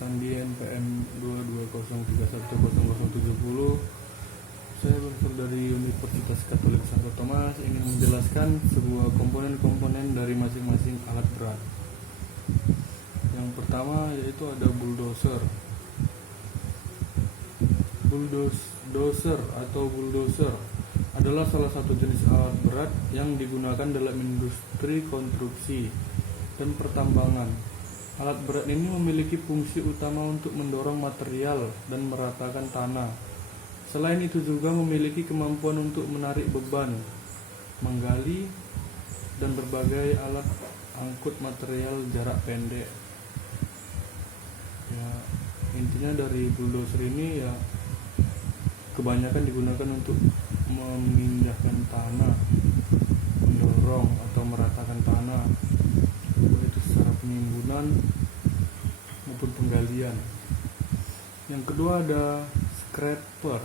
Sandi NPM 220310070. Saya berasal dari Universitas Katolik Santo Thomas, ingin menjelaskan sebuah komponen-komponen dari masing-masing alat berat. Yang pertama yaitu ada bulldozer. Bulldozer adalah salah satu jenis alat berat yang digunakan dalam industri konstruksi dan pertambangan. Alat berat ini memiliki fungsi utama untuk mendorong material dan meratakan tanah. Selain itu juga memiliki kemampuan untuk menarik beban, menggali, dan berbagai alat angkut material jarak pendek. Ya, intinya dari bulldozer ini ya kebanyakan digunakan untuk memindahkan tanah, mendorong atau meratakan tanah, baik itu secara penimbunan maupun penggalian. Yang kedua ada scraper.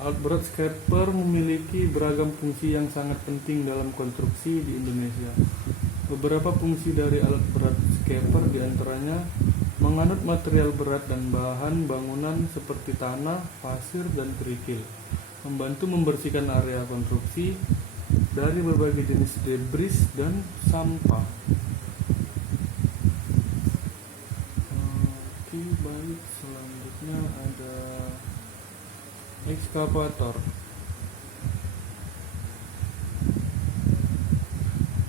Alat berat scraper memiliki beragam fungsi yang sangat penting dalam konstruksi di Indonesia. Beberapa fungsi dari alat berat scraper diantaranya menganut material berat dan bahan bangunan seperti tanah, pasir, dan kerikil, membantu membersihkan area konstruksi dari berbagai jenis debris dan sampah. Oke, baik, selanjutnya ada ekskavator.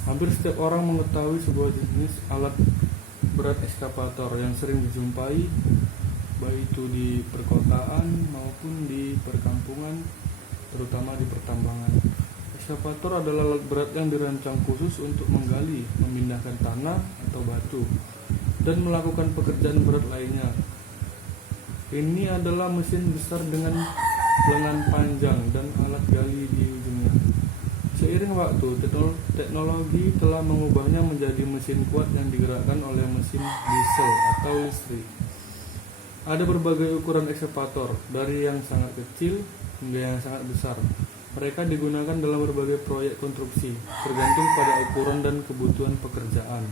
Hampir setiap orang mengetahui sebuah jenis alat berat ekskavator yang sering dijumpai baik itu di perkotaan maupun di perkampungan, terutama di pertambangan. Ekskavator adalah alat berat yang dirancang khusus untuk menggali, memindahkan tanah atau batu, dan melakukan pekerjaan berat lainnya. Ini adalah mesin besar dengan lengan panjang dan alat gali di ujungnya. Seiring waktu, teknologi telah mengubahnya menjadi mesin kuat yang digerakkan oleh mesin diesel atau listrik. Ada berbagai ukuran ekskavator, dari yang sangat kecil hingga yang sangat besar. Mereka digunakan dalam berbagai proyek konstruksi, tergantung pada ukuran dan kebutuhan pekerjaan.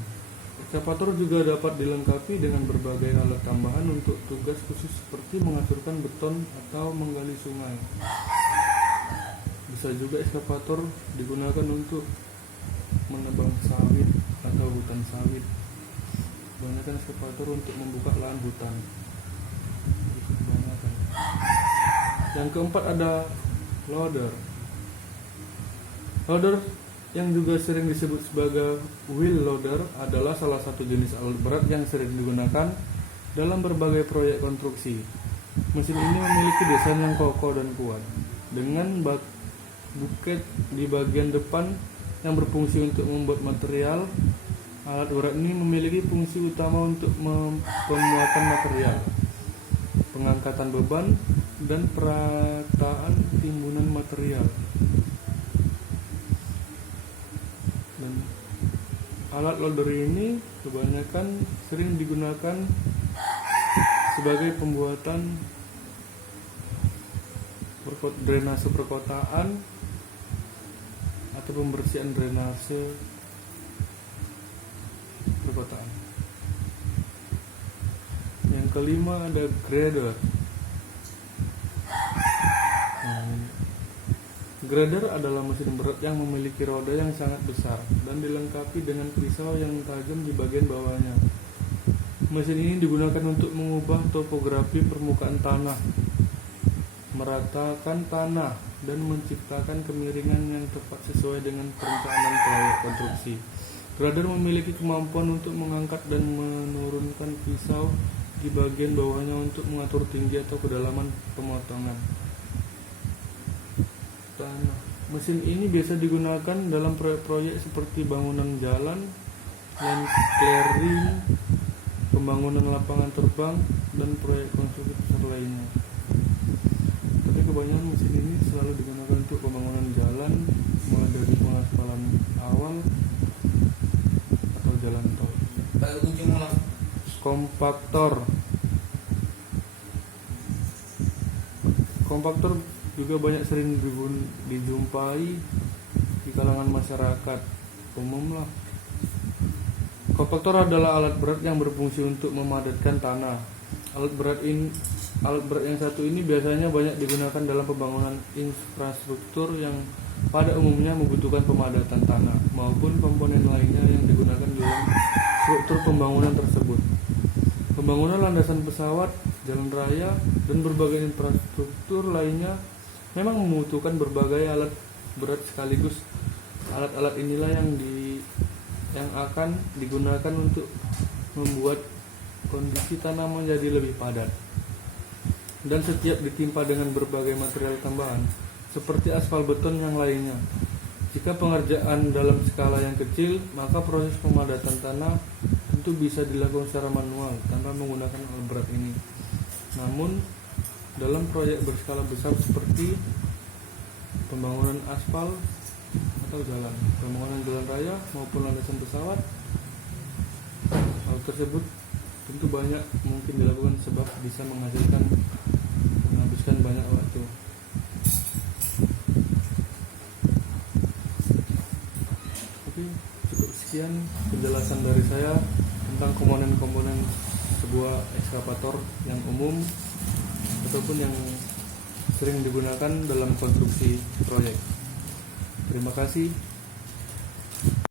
Ekskavator juga dapat dilengkapi dengan berbagai alat tambahan untuk tugas khusus seperti menghancurkan beton atau menggali sungai. Bisa juga ekskavator digunakan untuk menebang sawit atau hutan sawit. Kebanyakan ekskavator untuk membuka lahan hutan. Yang keempat ada loader. Loader yang juga sering disebut sebagai wheel loader adalah salah satu jenis alat berat yang sering digunakan dalam berbagai proyek konstruksi. Mesin ini memiliki desain yang kokoh dan kuat, dengan buket di bagian depan yang berfungsi untuk membuat material. Alat berat ini memiliki fungsi utama untuk pemuatan material, pengangkatan beban, dan perataan timbunan material. Dan alat loader ini kebanyakan sering digunakan sebagai pembuatan drainase perkotaan atau pembersihan drainase perkotaan. Yang kelima ada grader. Grader adalah mesin berat yang memiliki roda yang sangat besar dan dilengkapi dengan pisau yang tajam di bagian bawahnya. Mesin ini digunakan untuk mengubah topografi permukaan tanah, meratakan tanah, dan menciptakan kemiringan yang tepat sesuai dengan perencanaan proyek konstruksi. Grader memiliki kemampuan untuk mengangkat dan menurunkan pisau di bagian bawahnya untuk mengatur tinggi atau kedalaman pemotongan tanah. Mesin ini biasa digunakan dalam proyek-proyek seperti bangunan jalan, land clearing, pembangunan lapangan terbang, dan proyek konstruksi besar lainnya. Tapi kebanyakan mesin ini selalu digunakan untuk pembangunan jalan, mulai dari pengaspalan awal atau jalan tol. Kompaktor juga banyak sering dijumpai di kalangan masyarakat umum lah. Kompaktor adalah alat berat yang berfungsi untuk memadatkan tanah. Alat berat yang satu ini biasanya banyak digunakan dalam pembangunan infrastruktur yang pada umumnya membutuhkan pemadatan tanah maupun komponen lainnya yang digunakan dalam struktur pembangunan tersebut. Pembangunan landasan pesawat, jalan raya, dan berbagai infrastruktur lainnya memang membutuhkan berbagai alat berat sekaligus. Alat-alat inilah yang akan digunakan untuk membuat kondisi tanah menjadi lebih padat. Dan setiap ditimpa dengan berbagai material tambahan seperti aspal beton yang lainnya. Jika pengerjaan dalam skala yang kecil, maka proses pemadatan tanah tentu bisa dilakukan secara manual tanpa menggunakan alat berat ini. Namun, dalam proyek berskala besar seperti pembangunan aspal atau pembangunan jalan raya maupun landasan pesawat, hal tersebut tentu banyak mungkin dilakukan sebab bisa menghabiskan banyak waktu. Oke, cukup sekian penjelasan dari saya tentang komponen-komponen sebuah ekskavator yang umum ataupun yang sering digunakan dalam konstruksi proyek. Terima kasih.